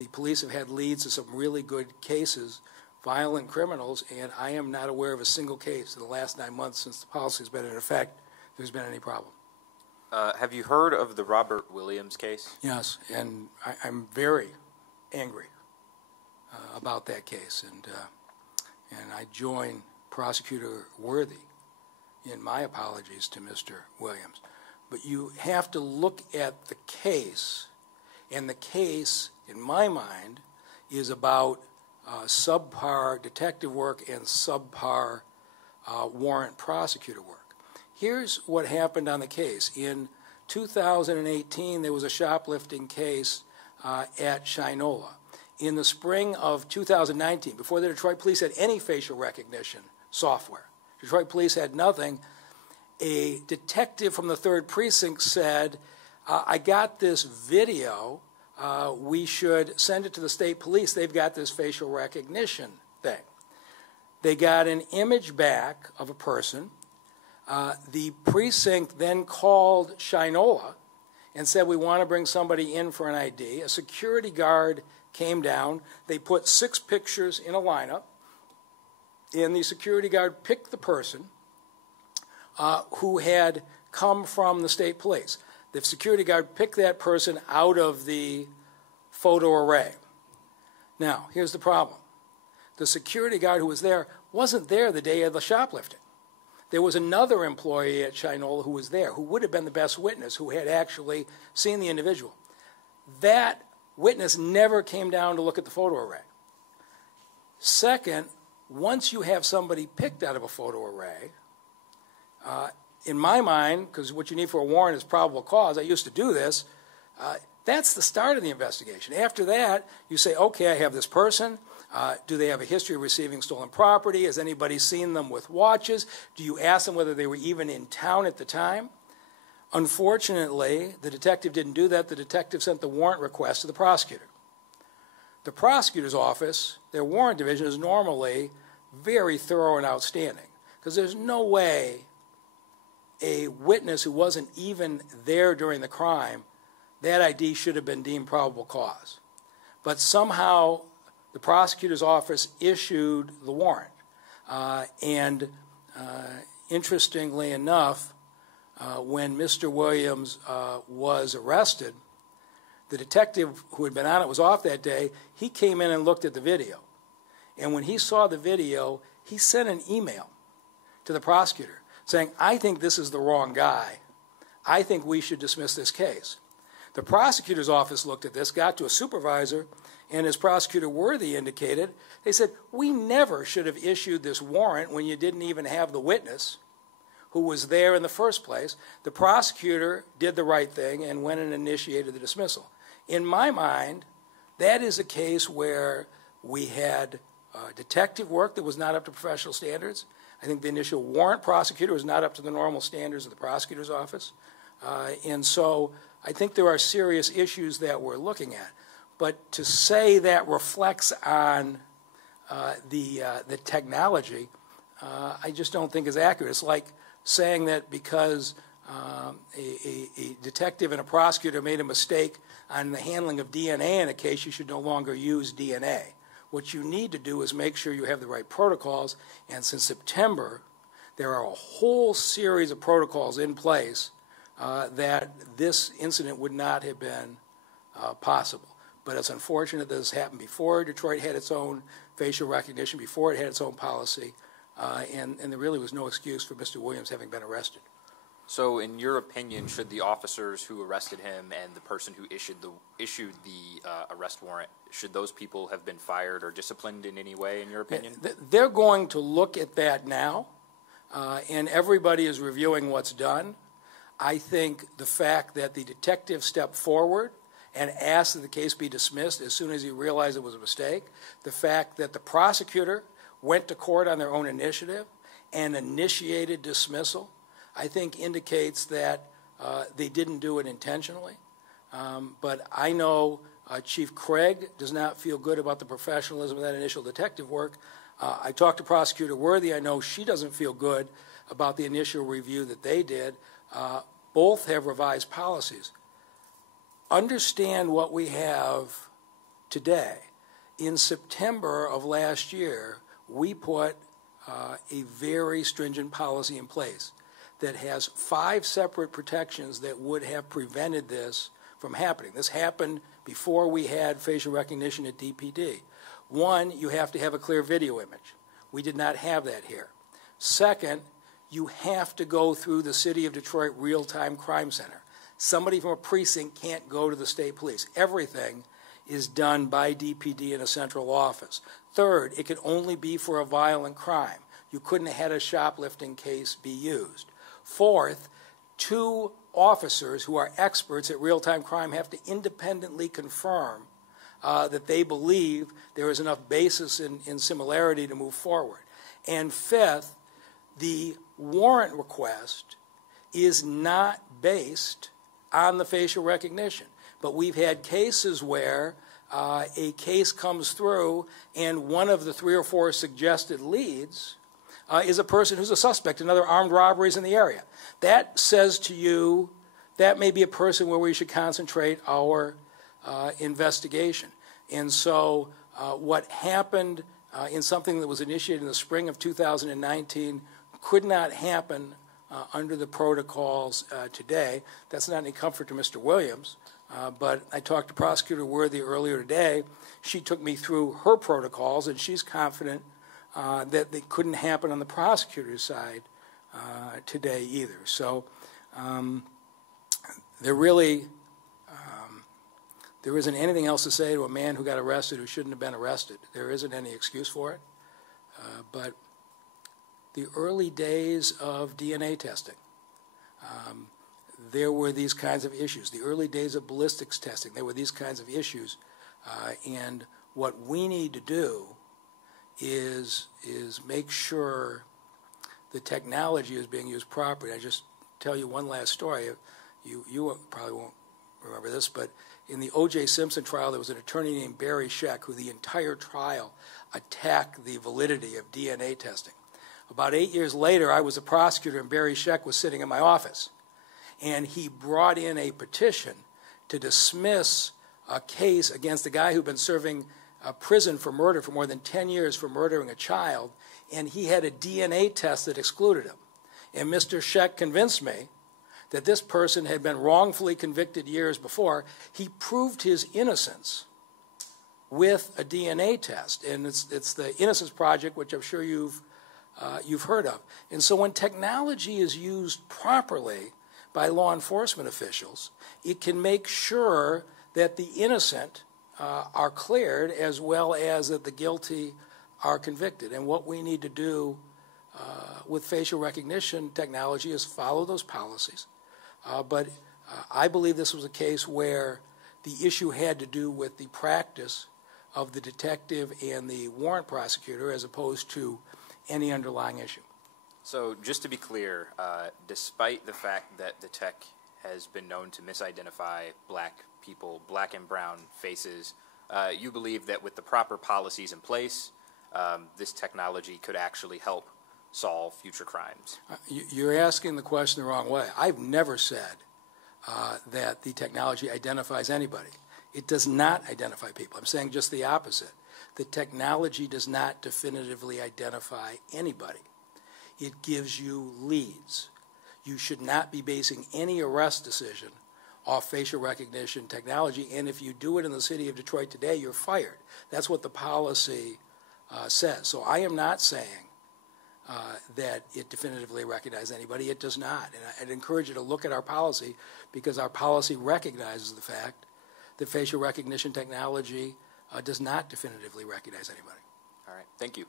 The police have had leads to some really good cases, violent criminals, and I am not aware of a single case in the last 9 months since the policy has been in effect there's been any problem. Have you heard of the Robert Williams case? Yes, and I'm very angry about that case, and I join Prosecutor Worthy in my apologies to Mr. Williams. But you have to look at the case, and the case, in my mind, is about subpar detective work and subpar warrant prosecutor work. Here's what happened on the case. In 2018, there was a shoplifting case at Shinola. In the spring of 2019, before the Detroit police had any facial recognition software, Detroit police had nothing, a detective from the 3rd Precinct said, I got this video, we should send it to the state police, they've got this facial recognition thing. They got an image back of a person. The precinct then called Shinola and said, we want to bring somebody in for an ID. A security guard came down. They put 6 pictures in a lineup, and the security guard picked the person who had come from the state police. The security guard picked that person out of the photo array. Now, here's the problem. The security guard who was there wasn't there the day of the shoplifting. There was another employee at Shinola who was there, who would have been the best witness, who had actually seen the individual. That witness never came down to look at the photo array. Second, once you have somebody picked out of a photo array, in my mind, because what you need for a warrant is probable cause, I used to do this, that's the start of the investigation. After that, you say, okay, I have this person. Do they have a history of receiving stolen property? Has anybody seen them with watches? Do you ask them whether they were even in town at the time? Unfortunately, the detective didn't do that. The detective sent the warrant request to the prosecutor. The prosecutor's office, their warrant division, is normally very thorough and outstanding, because there's no way a witness who wasn't even there during the crime, that ID should have been deemed probable cause. But somehow the prosecutor's office issued the warrant. Interestingly enough, when Mr. Williams was arrested, the detective who had been on it was off that day. He came in and looked at the video. And when he saw the video, he sent an email to the prosecutor saying, I think this is the wrong guy. I think we should dismiss this case. The prosecutor's office looked at this, got to a supervisor, and as Prosecutor Worthy indicated, they said, we never should have issued this warrant when you didn't even have the witness who was there in the first place. The prosecutor did the right thing and went and initiated the dismissal. In my mind, that is a case where we had detective work that was not up to professional standards. I think the initial warrant prosecutor was not up to the normal standards of the prosecutor's office. And so I think there are serious issues that we're looking at. But to say that reflects on the technology, I just don't think is accurate. It's like saying that because a detective and a prosecutor made a mistake on the handling of DNA in a case, you should no longer use DNA. What you need to do is make sure you have the right protocols, and since September, there are a whole series of protocols in place that this incident would not have been possible. But it's unfortunate that this happened before Detroit had its own facial recognition, before it had its own policy, and there really was no excuse for Mr. Williams having been arrested. So in your opinion, should the officers who arrested him and the person who issued the arrest warrant, should those people have been fired or disciplined in any way, in your opinion? They're going to look at that now, and everybody is reviewing what's done. I think the fact that the detective stepped forward and asked that the case be dismissed as soon as he realized it was a mistake, the fact that the prosecutor went to court on their own initiative and initiated dismissal, I think indicates that they didn't do it intentionally. But I know Chief Craig does not feel good about the professionalism of that initial detective work. I talked to Prosecutor Worthy. I know she doesn't feel good about the initial review that they did. Both have revised policies. Understand what we have today. In September of last year, we put a very stringent policy in place that has 5 separate protections that would have prevented this from happening. This happened before we had facial recognition at DPD. 1, you have to have a clear video image. We did not have that here. Second, you have to go through the City of Detroit Real-Time Crime Center. Somebody from a precinct can't go to the state police. Everything is done by DPD in a central office. Third, it could only be for a violent crime. You couldn't have had a shoplifting case be used. Fourth, 2 officers who are experts at real-time crime have to independently confirm that they believe there is enough basis in similarity to move forward. And fifth, the warrant request is not based on the facial recognition. But we've had cases where a case comes through and one of the 3 or 4 suggested leads is a person who's a suspect in other armed robberies in the area. That says to you that may be a person where we should concentrate our investigation. And so what happened in something that was initiated in the spring of 2019 could not happen under the protocols today. That's not any comfort to Mr. Williams, but I talked to Prosecutor Worthy earlier today. She took me through her protocols, and she's confident that they couldn't happen on the prosecutor's side today either. So there isn't anything else to say to a man who got arrested who shouldn't have been arrested. There isn't any excuse for it. But the early days of DNA testing, there were these kinds of issues. The early days of ballistics testing, there were these kinds of issues. And what we need to do is make sure the technology is being used properly. I just tell you one last story. You probably won't remember this, but in the O.J. Simpson trial, there was an attorney named Barry Scheck who the entire trial attacked the validity of DNA testing. About 8 years later, I was a prosecutor, and Barry Scheck was sitting in my office. And he brought in a petition to dismiss a case against a guy who'd been serving prison for murder for more than 10 years for murdering a child, and he had a DNA test that excluded him. And Mr. Scheck convinced me that this person had been wrongfully convicted years before. He proved his innocence with a DNA test, and it's the Innocence Project, which I'm sure you've heard of. And so when technology is used properly by law enforcement officials, it can make sure that the innocent are cleared as well as that the guilty are convicted. And what we need to do with facial recognition technology is follow those policies. But I believe this was a case where the issue had to do with the practice of the detective and the warrant prosecutor as opposed to any underlying issue. So just to be clear, despite the fact that the tech has been known to misidentify black people, black and brown faces, you believe that with the proper policies in place, this technology could actually help solve future crimes? You're asking the question the wrong way. I've never said that the technology identifies anybody. It does not identify people. I'm saying just the opposite. The technology does not definitively identify anybody. It gives you leads. You should not be basing any arrest decision off facial recognition technology, and if you do it in the city of Detroit today, you're fired. That's what the policy says. So I am not saying that it definitively recognizes anybody. It does not. And I'd encourage you to look at our policy, because our policy recognizes the fact that facial recognition technology does not definitively recognize anybody. All right. Thank you.